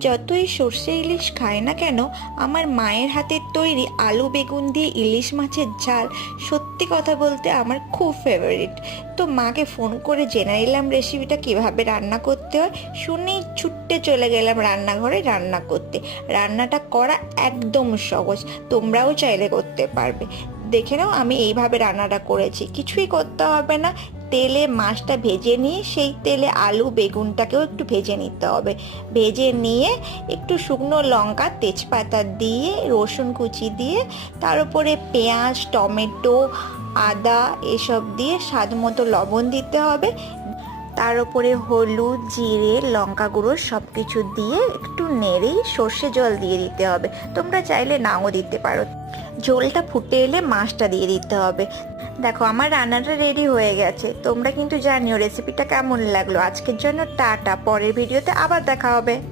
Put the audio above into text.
যতই সর্ষে ইলিশ খাই না কেন, আমার মায়ের হাতের তৈরি আলু বেগুন দিয়ে ইলিশ মাছের ঝাল সত্যি কথা বলতে আমার খুব ফেভারিট। তো মাকে ফোন করে জেনে নিলাম রেসিপিটা কিভাবে রান্না করতে হয়। শুনেই ছুট্টে চলে গেলাম রান্নাঘরে রান্না করতে। রান্নাটা করা একদম সহজ, তোমরাও চাইলে করতে পারবে। দেখে নাও আমি এইভাবে রান্নাটা করেছি, কিছুই করতে হবে না। তেলে মাছটা ভেজে নিয়ে সেই তেলে আলু বেগুনটাকেও একটু ভেজে নিতে হবে। ভেজে নিয়ে একটু শুকনো লঙ্কা তেজপাতা দিয়ে রসুন কুচি দিয়ে তার উপরে পেঁয়াজ টমেটো আদা এসব দিয়ে স্বাদ মতো লবণ দিতে হবে। তার উপরে হলুদ জিরে লঙ্কা গুঁড়ো সব কিছু দিয়ে একটু নেড়েই সর্ষে জল দিয়ে দিতে হবে। তোমরা চাইলে নাও দিতে পারো। ঝোলটা ফুটে এলে মাছটা দিয়ে দিতে হবে। দেখো আমার রান্নাটা রেডি হয়ে গেছে। তোমরা কিন্তু জানিও রেসিপিটা কেমন লাগলো। আজকের জন্য টাটা, পরের ভিডিওতে আবার দেখা হবে।